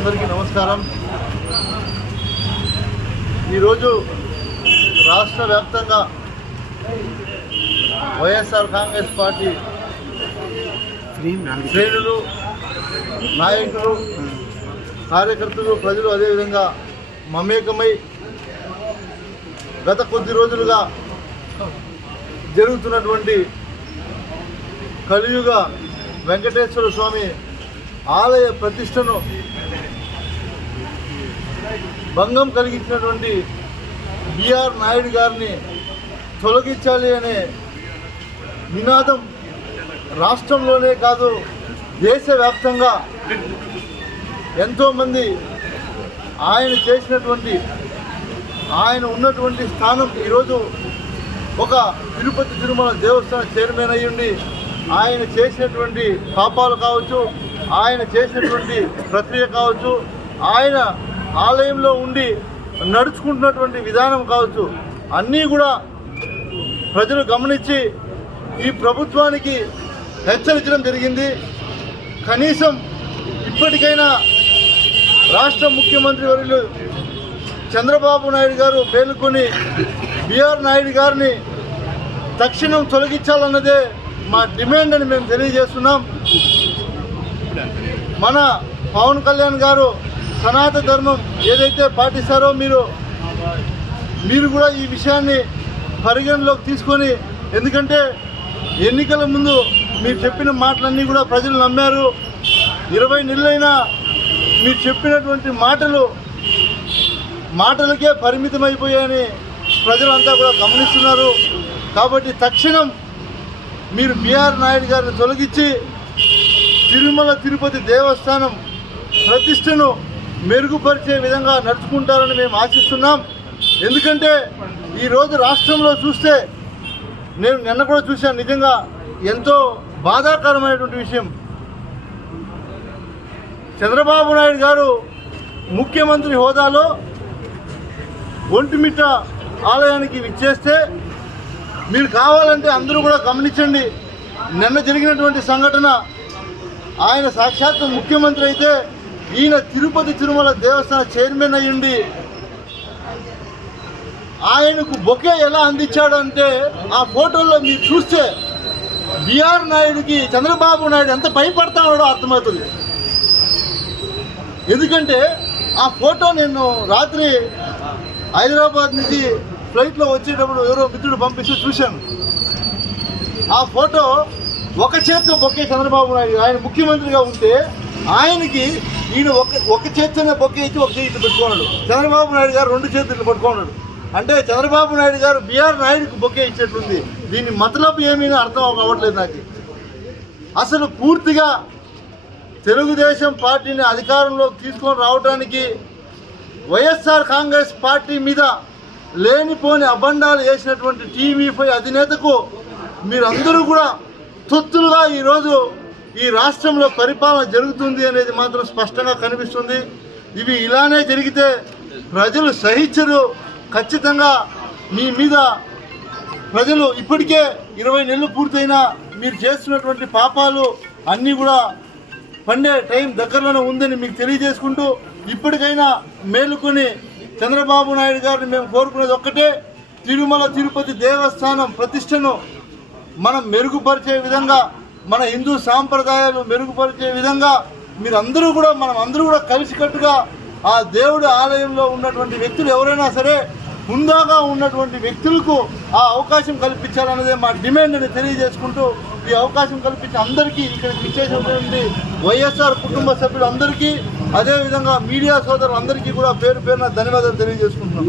అందరికీ నమస్కారం. ఈరోజు రాష్ట్ర వ్యాప్తంగా వైఎస్ఆర్ కాంగ్రెస్ పార్టీ శ్రేణులు, నాయకులు, కార్యకర్తలు, ప్రజలు అదేవిధంగా మమేకమై గత కొద్ది రోజులుగా జరుగుతున్నటువంటి కలియుగ వెంకటేశ్వర స్వామి ఆలయ ప్రతిష్టను భంగం కలిగించినటువంటి బిఆర్ నాయుడు గారిని తొలగించాలి అనే నినాదం రాష్ట్రంలోనే కాదు దేశవ్యాప్తంగా ఎంతోమంది ఆయన ఉన్నటువంటి స్థానం ఈరోజు ఒక తిరుపతి తిరుమల దేవస్థాన చైర్మన్ అయ్యుండి ఆయన చేసినటువంటి పాపాలు కావచ్చు, ఆయన చేసినటువంటి ప్రక్రియ కావచ్చు, ఆయన ఆలయంలో ఉండి నడుచుకుంటున్నటువంటి విధానం కావచ్చు, అన్నీ కూడా ప్రజలు గమనించి ఈ ప్రభుత్వానికి హెచ్చరించడం జరిగింది. కనీసం ఇప్పటికైనా రాష్ట్ర ముఖ్యమంత్రి వర్యులు చంద్రబాబు నాయుడు గారు మేలుకొని బిఆర్ నాయుడు గారిని తక్షణం తొలగించాలన్నదే మా డిమాండ్ అని మేము తెలియజేస్తున్నాం. మన పవన్ కళ్యాణ్ గారు సనాతన ధర్మం ఏదైతే పాటిస్తారో మీరు కూడా ఈ విషయాన్ని పరిగణలోకి తీసుకొని, ఎందుకంటే ఎన్నికల ముందు మీరు చెప్పిన మాటలన్నీ కూడా ప్రజలు నమ్మారు. 20 నెలలైనా మీరు చెప్పినటువంటి మాటలకే పరిమితమైపోయాయని ప్రజలంతా కూడా గమనిస్తున్నారు. కాబట్టి తక్షణం మీరు బిఆర్ నాయుడు గారిని తొలగించి తిరుమల తిరుపతి దేవస్థానం ప్రతిష్టను మెరుగుపరిచే విధంగా నడుచుకుంటారని మేము ఆశిస్తున్నాం. ఎందుకంటే ఈరోజు రాష్ట్రంలో చూస్తే, నేను నిన్న కూడా చూశాను, నిజంగా ఎంతో బాధాకరమైనటువంటి విషయం. చంద్రబాబు నాయుడు గారు ముఖ్యమంత్రి హోదాలో ఒంటిమిట్ట ఆలయానికి విచ్చేస్తే, మీరు కావాలంటే అందరూ కూడా గమనించండి, నిన్న జరిగినటువంటి సంఘటన. ఆయన సాక్షాత్తు ముఖ్యమంత్రి అయితే ఈయన తిరుపతి తిరుమల దేవస్థాన చైర్మన్ అయ్యుండి ఆయనకు బొకే ఎలా అందించాడంటే, ఆ ఫోటోల్లో మీరు చూస్తే బిఆర్ నాయుడుకి చంద్రబాబు నాయుడు ఎంత భయపడతాడో అర్థమవుతుంది. ఎందుకంటే ఆ ఫోటో నేను రాత్రి హైదరాబాద్ నుంచి ఫ్లైట్లో వచ్చేటప్పుడు ఎవరో మిత్రుడు పంపిస్తూ చూశాను. ఆ ఫోటో ఒక చేతితో బొక్కే చంద్రబాబు నాయుడు, ఆయన ముఖ్యమంత్రిగా ఉంటే ఆయనకి ఈయన ఒక చేతితోనే బొక్కే ఇచ్చి ఒక చేతి పెట్టుకున్నాడు. చంద్రబాబు నాయుడు గారు 2 చేతులు పట్టుకున్నాడు. అంటే చంద్రబాబు నాయుడు గారు బిఆర్ నాయుడుకి బొక్కే ఇచ్చేట్లుంది. దీని మతలబు ఏమీ అర్థం అవ్వట్లేదు నాకు. అసలు పూర్తిగా తెలుగుదేశం పార్టీని అధికారంలోకి తీసుకొని రావడానికి వైఎస్ఆర్ కాంగ్రెస్ పార్టీ మీద లేనిపోని అబండాలు వేసినటువంటి టీవీ5 అధినేతకు మీరందరూ కూడా తొత్తులుగా ఈరోజు ఈ రాష్ట్రంలో పరిపాలన జరుగుతుంది అనేది మాత్రం స్పష్టంగా కనిపిస్తుంది. ఇవి ఇలానే జరిగితే ప్రజలు సహించరు. ఖచ్చితంగా మీ మీద ప్రజలు ఇప్పటికే 20 నెలలు పూర్తయినా మీరు చేస్తున్నటువంటి పాపాలు అన్నీ కూడా పండే టైం దగ్గరలోనే ఉందని మీకు తెలియజేసుకుంటూ, ఇప్పటికైనా మేలుకొని చంద్రబాబు నాయుడు గారిని మేము కోరుకునేది ఒక్కటే, తిరుమల తిరుపతి దేవస్థానం ప్రతిష్టను మనం మెరుగుపరిచే విధంగా, మన హిందూ సాంప్రదాయాలు మెరుగుపరిచే విధంగా మనం అందరూ కూడా కలిసికట్టుగా ఆ దేవుడి ఆలయంలో ఉన్నటువంటి వ్యక్తులు ఎవరైనా సరే హుందాగా ఉన్నటువంటి వ్యక్తులకు ఆ అవకాశం కల్పించాలన్నదే మా డిమాండ్ అని తెలియజేసుకుంటూ, ఈ అవకాశం కల్పించి అందరికీ ఇక్కడికి ఇచ్చేసినటువంటి వైఎస్ఆర్ కుటుంబ సభ్యులు అందరికీ, అదేవిధంగా మీడియా సోదరులందరికీ కూడా పేరు పేరున ధన్యవాదాలు తెలియజేసుకుంటున్నాం.